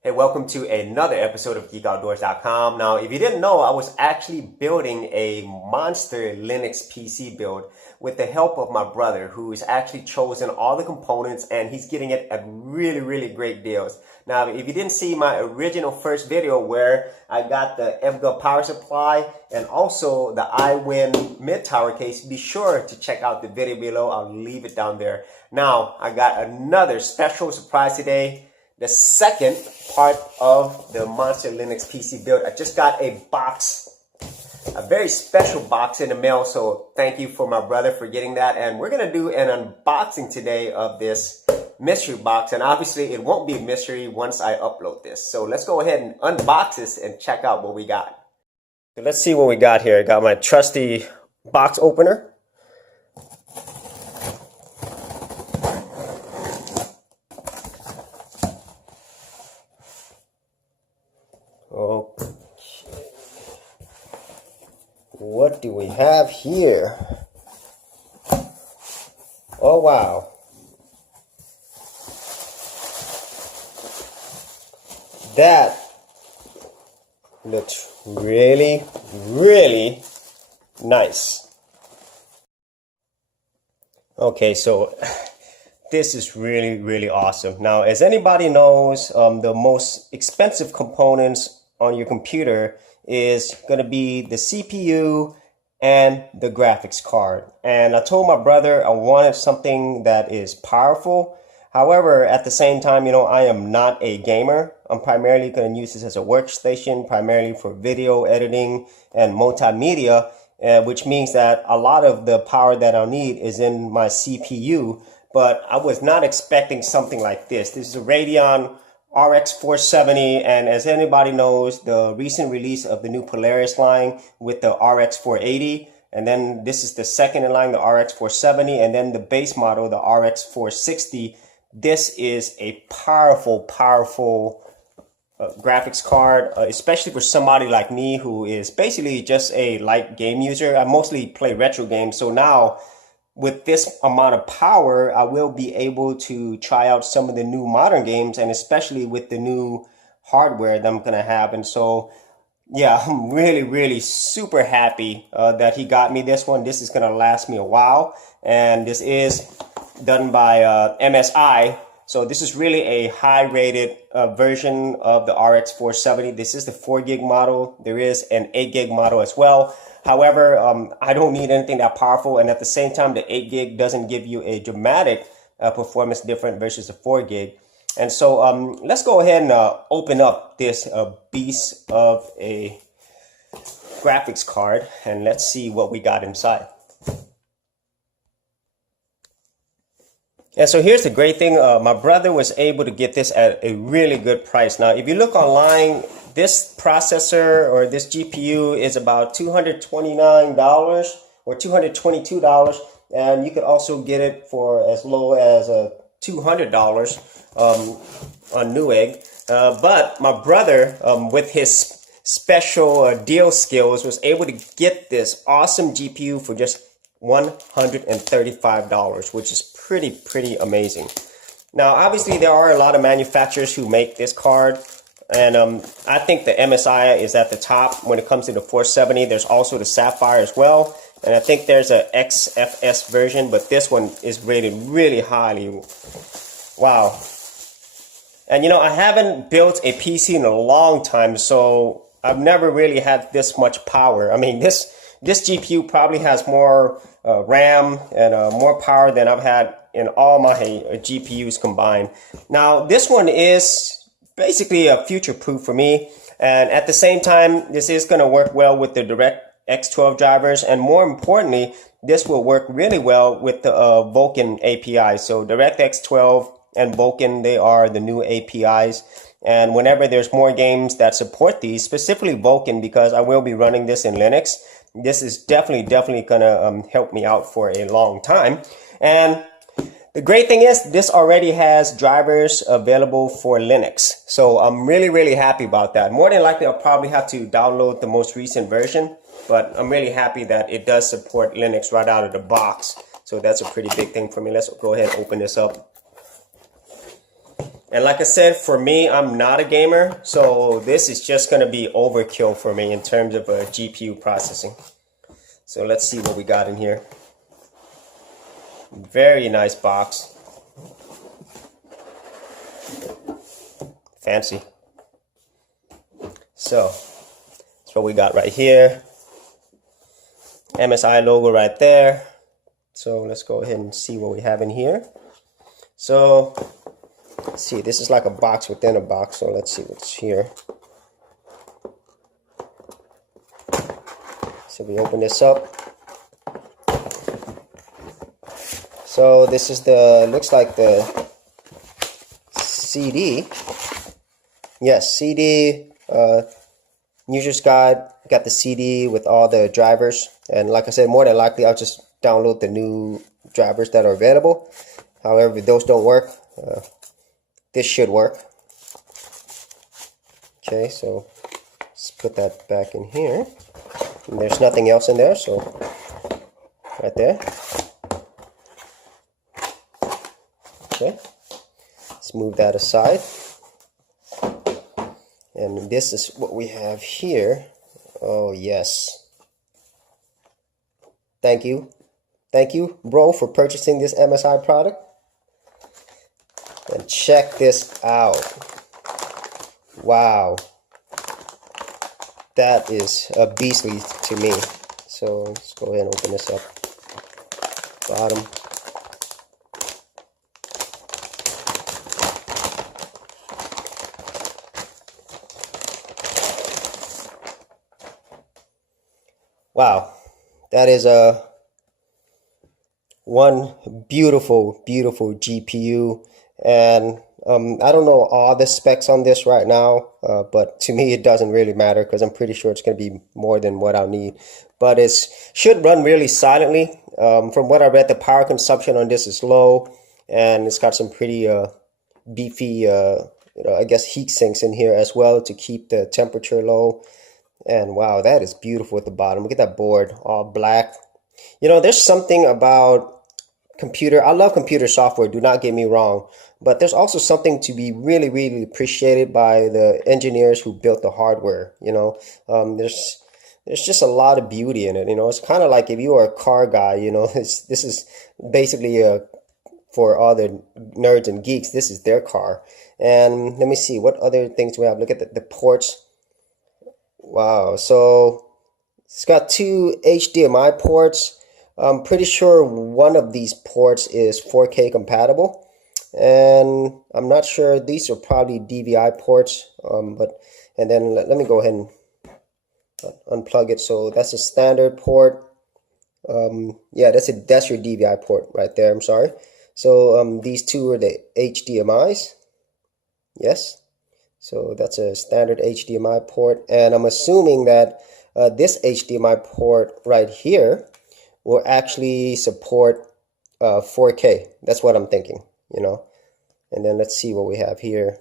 Hey, welcome to another episode of GeekOutdoors.com. Now, if you didn't know, I was actually building a monster Linux PC build with the help of my brother, who's actually chosen all the components and he's getting it at really great deals. Now, if you didn't see my original first video where I got the FGO power supply and also the iWin mid tower case, be sure to check out the video below. I'll leave it down there. Now, I got another special surprise today. The second part of the Monster Linux PC build. I just got a box, a very special box in the mail, so thank you for my brother for getting that. And we're gonna do an unboxing today of this mystery box, and obviously it won't be a mystery once I upload this. So let's go ahead and unbox this and check out what we got. So let's see what we got here. I got my trusty box opener. Okay. What do we have here? Oh, wow. That looks really nice. Okay, so this is really awesome. Now, as anybody knows, the most expensive components on your computer is going to be the CPU and the graphics card. And I told my brother I wanted something that is powerful. However, at the same time, you know, I am not a gamer. I'm primarily going to use this as a workstation, primarily for video editing and multimedia, which means that a lot of the power that I'll need is in my CPU. But I was not expecting something like this. This is a Radeon RX 470, and as anybody knows, the recent release of the new Polaris line with the RX 480, and then this is the second in line, the RX 470, and then the base model, the RX 460. This is a powerful graphics card, especially for somebody like me who is basically just a light game user. I mostly play retro games, so now with this amount of power, I will be able to try out some of the new modern games, and especially with the new hardware that I'm gonna have. And so, yeah, I'm really super happy that he got me this one. This is gonna last me a while, and this is done by MSI. So this is really a high-rated version of the RX 470. This is the 4 gig model. There is an 8 gig model as well. However, I don't need anything that powerful, and at the same time, the 8 gig doesn't give you a dramatic performance difference versus the 4 gig. And so let's go ahead and open up this beast of a graphics card, and let's see what we got inside. And so here's the great thing. My brother was able to get this at a really good price. Now, if you look online, this processor or this GPU is about $229 or $222, and you could also get it for as low as $200 on Newegg. But my brother, with his special deal skills, was able to get this awesome GPU for just $135, which is pretty amazing. Now, obviously, there are a lot of manufacturers who make this card, and I think the MSI is at the top when it comes to the 470. There's also the Sapphire as well, and I think there's a XFS version, but this one is rated really highly. Wow. And you know, I haven't built a PC in a long time, so I've never really had this much power. I mean, this GPU probably has more RAM and more power than I've had in all my GPUs combined. Now, this one is basically a future-proof for me, and at the same time, this is going to work well with the DirectX 12 drivers, and more importantly, this will work really well with the Vulkan API. So DirectX 12 and Vulkan, they are the new APIs, and whenever there's more games that support these, specifically Vulkan, because I will be running this in Linux, this is definitely gonna help me out for a long time. And the great thing is this already has drivers available for Linux, so I'm really happy about that. More than likely I'll probably have to download the most recent version, but I'm really happy that it does support Linux right out of the box. So that's a pretty big thing for me. Let's go ahead and open this up. And like I said, for me, I'm not a gamer, so this is just going to be overkill for me in terms of GPU processing. So let's see what we got in here. Very nice box. Fancy. So that's what we got right here. MSI logo right there. So let's go ahead and see what we have in here. So let's see, this is like a box within a box, so let's see what's here. So we open this up. So this is the, looks like the CD. Yes, CD, user's guide. Got the CD with all the drivers. And like I said, more than likely, I'll just download the new drivers that are available. However, if those don't work, this should work. Okay, so let's put that back in here. And there's nothing else in there, so right there. Okay, let's move that aside. And this is what we have here. Oh, yes. Thank you. Thank you, bro, for purchasing this MSI product. And check this out. Wow. That is a beastly to me. So let's go ahead and open this up. Bottom. Wow. That is a one beautiful, beautiful GPU. And I don't know all the specs on this right now, but to me it doesn't really matter because I'm pretty sure it's going to be more than what I'll need. But it should run really silently. From what I read, the power consumption on this is low, and it's got some pretty beefy, I guess, heat sinks in here as well to keep the temperature low. And wow, that is beautiful at the bottom. Look at that board, all black. You know, there's something about computer. I love computer software, do not get me wrong, but there's also something to be really, really appreciated by the engineers who built the hardware. You know, there's just a lot of beauty in it. You know, it's kind of like if you are a car guy, you know, this is basically for all the nerds and geeks, this is their car. And let me see, what other things we have? Look at the ports. Wow, so it's got two HDMI ports. I'm pretty sure one of these ports is 4K compatible, and I'm not sure, these are probably DVI ports, and then let me go ahead and unplug it. So that's a standard port. Yeah, that's your DVI port right there. I'm sorry. So these two are the HDMIs. Yes. So that's a standard HDMI port, and I'm assuming that this HDMI port right here will actually support 4K. That's what I'm thinking, you know. And then let's see what we have here.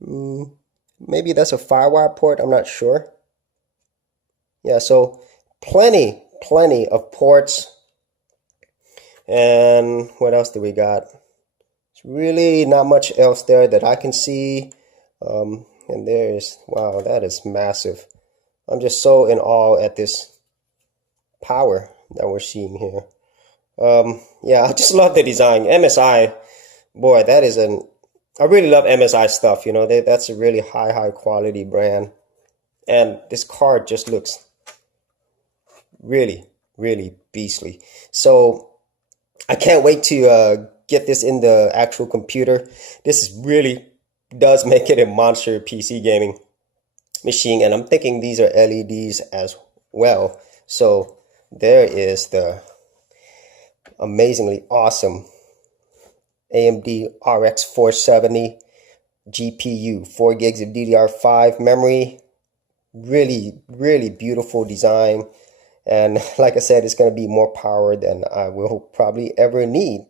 Maybe that's a FireWire port, I'm not sure. Yeah, so plenty of ports. And what else do we got? It's really not much else there that I can see. And there's, wow, that is massive. I'm just so in awe at this power that we're seeing here. Yeah, I just love the design. MSI, boy, that is I really love MSI stuff, you know. That's a really high quality brand. And this card just looks really beastly. So I can't wait to get this in the actual computer. This really does make it a monster PC gaming machine, and I'm thinking these are LEDs as well. So there is the amazingly awesome AMD RX 470 GPU, 4 gigs of DDR5 memory. Really beautiful design, and like I said, it's going to be more power than I will probably ever need.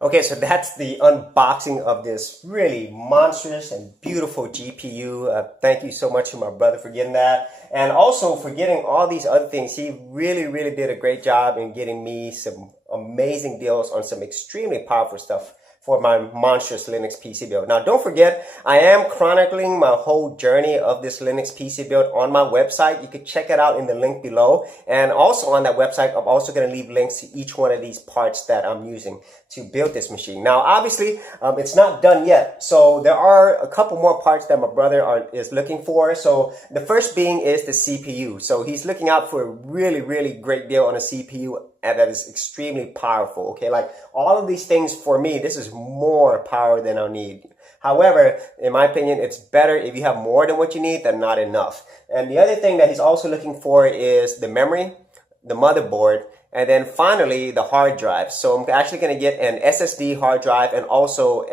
Okay, so that's the unboxing of this really monstrous and beautiful GPU. Thank you so much to my brother for getting that, and also for getting all these other things. He really did a great job in getting me some amazing deals on some extremely powerful stuff. for my monstrous Linux PC build. Now, don't forget, I am chronicling my whole journey of this Linux PC build on my website. You can check it out in the link below. And also on that website, I'm also going to leave links to each one of these parts that I'm using to build this machine. Now, obviously, it's not done yet. So there are a couple more parts that my brother is looking for. So the first being is the CPU. So he's looking out for a really, really great deal on a CPU that is extremely powerful. Okay, like all of these things for me, this is more power than I need. However, in my opinion, it's better if you have more than what you need than not enough. And the other thing that he's also looking for is the memory, the motherboard, and then finally the hard drive. So I'm actually going to get an SSD hard drive and also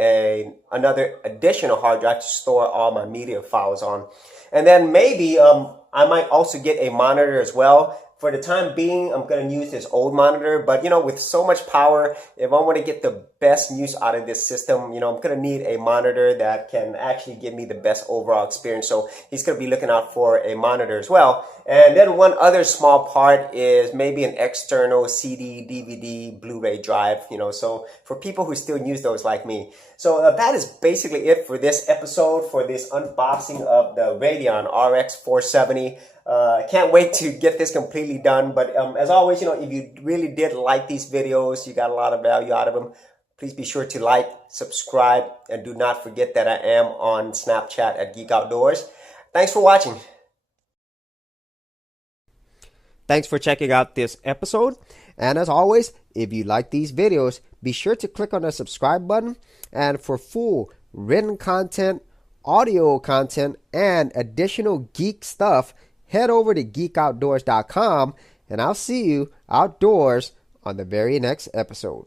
another additional hard drive to store all my media files on. And then maybe I might also get a monitor as well. For the time being, I'm going to use this old monitor, but you know, with so much power, if I want to get the best use out of this system, you know, I'm going to need a monitor that can actually give me the best overall experience. So he's going to be looking out for a monitor as well. And then one other small part is maybe an external CD, DVD, Blu-ray drive, you know, so for people who still use those like me. So that is basically it for this episode, for this unboxing of the Radeon RX 470. I can't wait to get this completely done. But as always, you know, if you really did like these videos, you got a lot of value out of them, please be sure to like, subscribe, and do not forget that I am on Snapchat at Geek Outdoors. Thanks for watching. Thanks for checking out this episode. And as always, if you like these videos, be sure to click on the subscribe button. And for full written content, audio content, and additional geek stuff, head over to geekoutdoors.com, and I'll see you outdoors on the very next episode.